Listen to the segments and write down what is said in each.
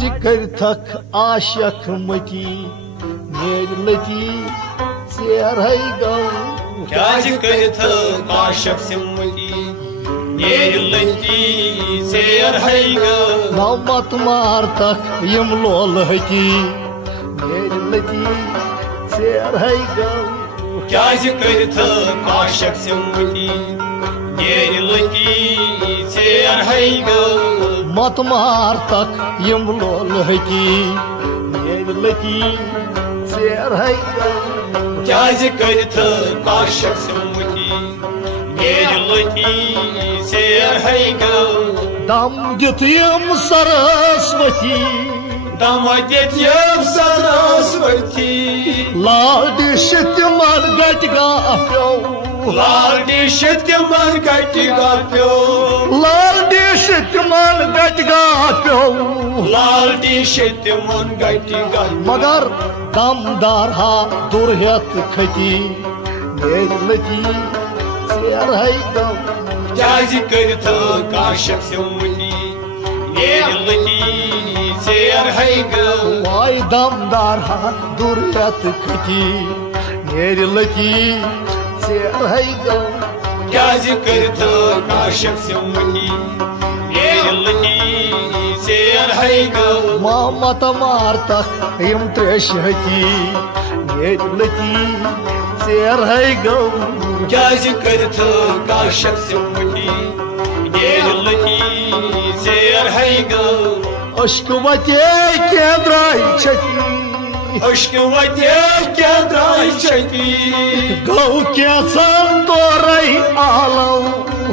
करथक आशक मती मेरी लती सेर है गौ क्या करथक आशक सिमती मेरी लती सेर है गौ नमत मार तक यम लोल हती मेरी लती सेर है गौ क्या करथक आशक सिमती मेरी लती सेर है गौ मत मार तक यम लोल हती मेरी लती सेर है गौ क्या करथक आशक सिमती मेरी लती सेर है गौ दम दित यम सरस्वती दम दित यम सरस्वती लाल डिश तिमन गट गाप्यो लाल डिश तिमन गट गाप्यो लाल डिश तिमन गट गाप्यो लाल डिश तिमन गट गाप्यो मगर दमदार हा दुर्हत खती मेरी लती सेर है गौ क्या करथक आशक सिमती मेरी लती सेर है गौ वाई दमदार हा दुर्हत खती मेरी लती सेर है गौ क्या करथक आशक सिमती मेरी लती सेर है गौ मत मार तक यम त्रेश हती मेरी लती सेर है गौ क्या करथक आशक सिमती मेरी लती सेर है गौ अश्क वते के द्राय छती अश्क वते क्या द्राय छती गौ के संतोरई आलो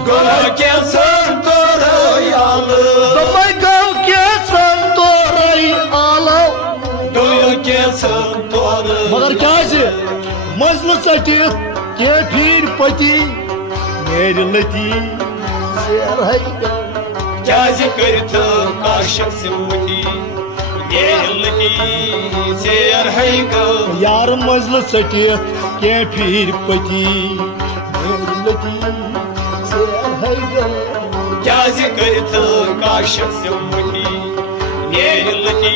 गौ के संतोरई आलो दमै गौ के संतोरई आलो गौ के संतोरई मगर क्या मजल चटित के फिर पति मेरी लती सेर है गौ क्या करथक आशक सिमती मेरी लती सेर है गौ यार मजल चटित के फिर पति मेरी लती सेर है गौ क्या करथक आशक सिमती मेरी लती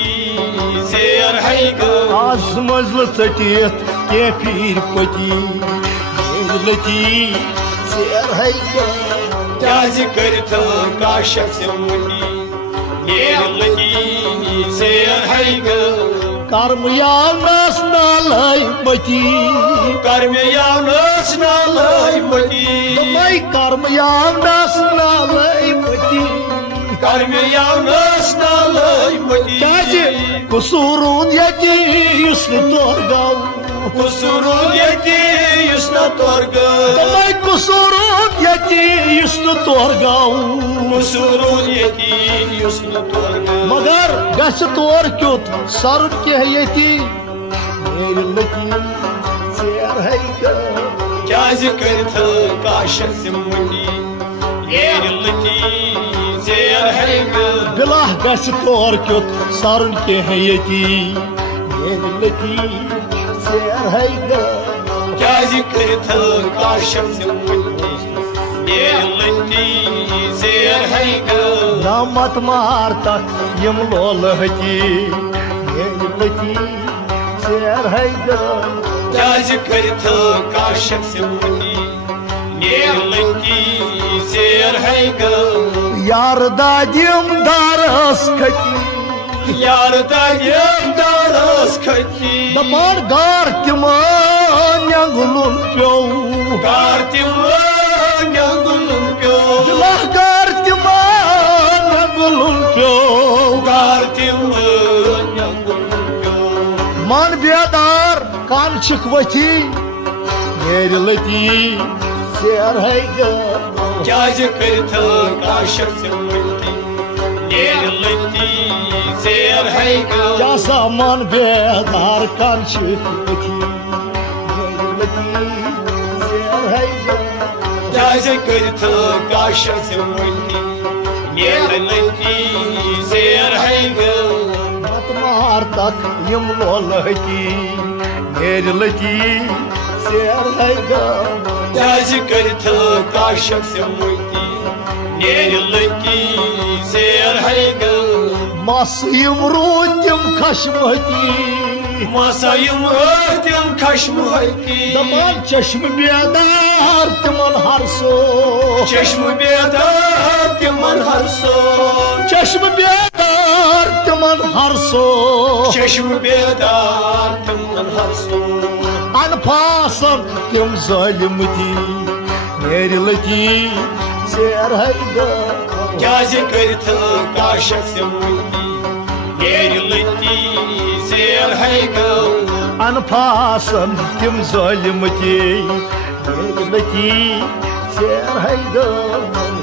सेर है गौ आज मजल चटित के फिर पति मेरी लती सेर है गौ क्या करथक आशक सिमती मेरी लती सेर है गौ कर्म यावनस नालय मती कर्म यावनस नालय मती मैं कर्म यावनस नालय मती कर्म यावनस नालय मती क्या कसूरून यति युस्न तोर गौ कसूरून यति युस्न तोर गौ मैं कसूरून यति युस्न तोर गौ कसूरून यति युस्न तोर गौ मगर गस तोर क्युत सर के यति मेरी लती सेर है गौ क्या करथक आशक सिमती मेरी लती सेर है गौ बिलाह गस तोर क्युत सर के यति मेरी लती सेर है गौ क्या करथक आशक सिमती मेरी लती सेर है गौ मत मार तक यम लोल हती मेरी लती सेर है गौ क्या करथक आशक सिमती मेरी लती सेर है गौ यार दादिम दारस खती यार दादिम दारस खती दपान गार तिमान न्यांगुलुन प्यो गार तिमान न्यांगुलुन प्यो दिलाह गार तिमान न्यांगुलुन प्यो गार तिमान न्यांगुलुन प्यो मन बेदार कान छिकवती मेरी लती सेर है गौ क्या करथक आशक सिमती मेरी लती सेर है गौ क्या सामान बेदार कान छिकवती मेरी लती सेर है गौ क्या करथक आशक सिमती मेरी लती सेर है गौ मत मार तक यम लोल हती मेरी लती सेर है गौ क्या करथक आशक सिमती मेरी लती सेर है गौ Masayım rutim kaşmati Masayım ötüm kaşmati Daman çeşmi bedar timan harso Çeşmi bedar timan harso Çeşmi bedar timan harso Çeşmi bedar timan harso Anpasan tim zalimti Nerilati serhayda Kâzi kırtı kaşaksimti Nerilati serhayda Anpasan tim zalimti Nerilati serhayda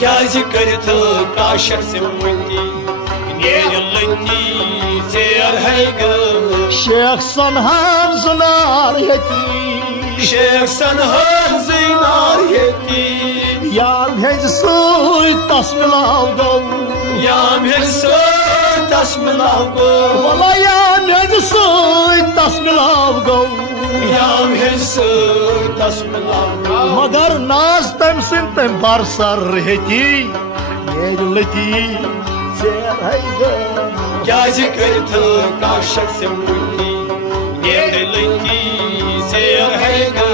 Kâzi kırtı kaşaksimti Nerilati serhayda Şeyh Sanhan zınar yeti Şeyh Sanhan zınar yeti Yam hecsuy tasmilavgo Yam helse tasmilavgo Vala yam hecsuy tasmilavgo Yam helse tasmilavgo Magar naz temsin tem barsar heti Nerilati serhayda Kâzi kırtı kaşaksimti Nerilati serhayda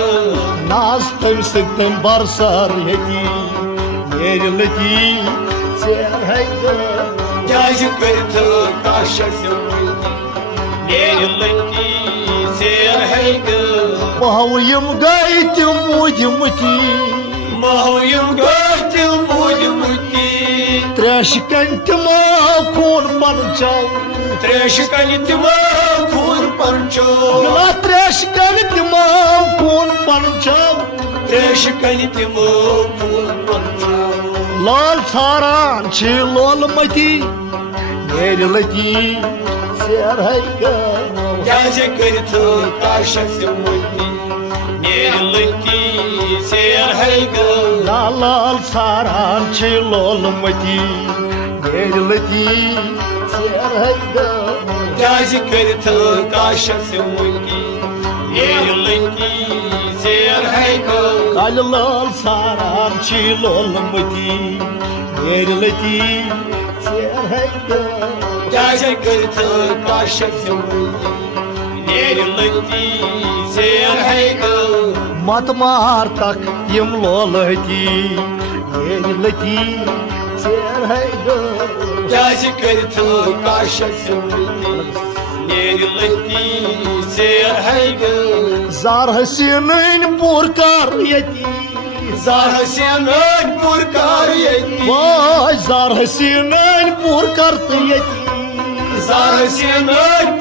Naz temsin tem barsar heti Nerilati serhayda Kâzi kırtı kaşaksimti Nerilati serhayda Mahuyum gaytim mudimti Mahuyum gördüm mudmuti Treşkentima kun pançav Treşkanitima kurpanço La treşkentima kun pançav Treşkanitima kurpanço Lal saran çi lol mati Nerilati serhayga Kâzi kırtı kaşaksimti Nerilati serhayga Lal saran çi lol mati Nerilati serhayga Kâzi kırtı kaşaksimti Nerilati serhayga Lal saran çi lol mati Nerilati serhayga Kâzi kırtı kaşaksimti Nerilati serhayga Matmar tak yim lolati Nerilati serhayga Kâzi kırtı kaşaksimti Nerilati serhayga Zar hasinin burkar yeti Zar senin burkar yeti Vay zar hasinin burkar yeti Zar senin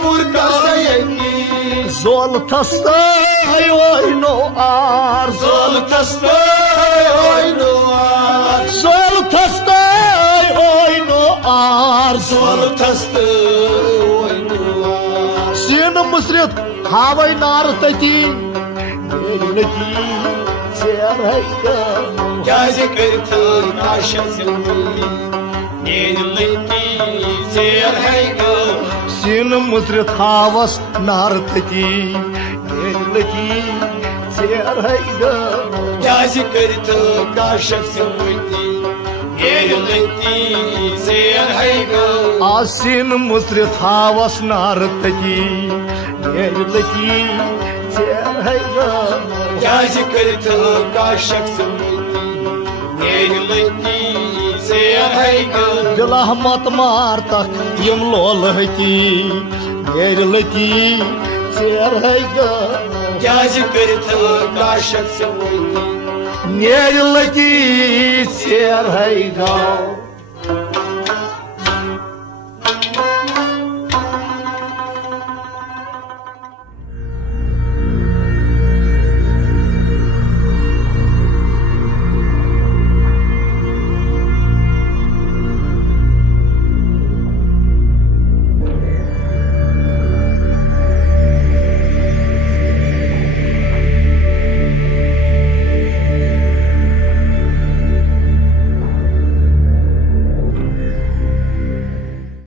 burkar yeti Zol tastay oyno ar Zol tastay oynuar Zol tastay oyno ar Zol tastay oynuar Sin musrit havay nar tati Nerilati serhayga Kâzi kırtı kaşaksimti Nerilati serhayga Sin musrit havas nar tati Nerilati serhayga Kâzi kırtı kaşaksimti Nerilati serhayga Asin musrit havas nar tati Nerilati serhayga Kâzi kırtı kaşaksimti Nerilati serhayga Dilah matmar tak yim lolati Nerilati serhayga Kâzi kırtı kaşaksimti Nerilati serhayga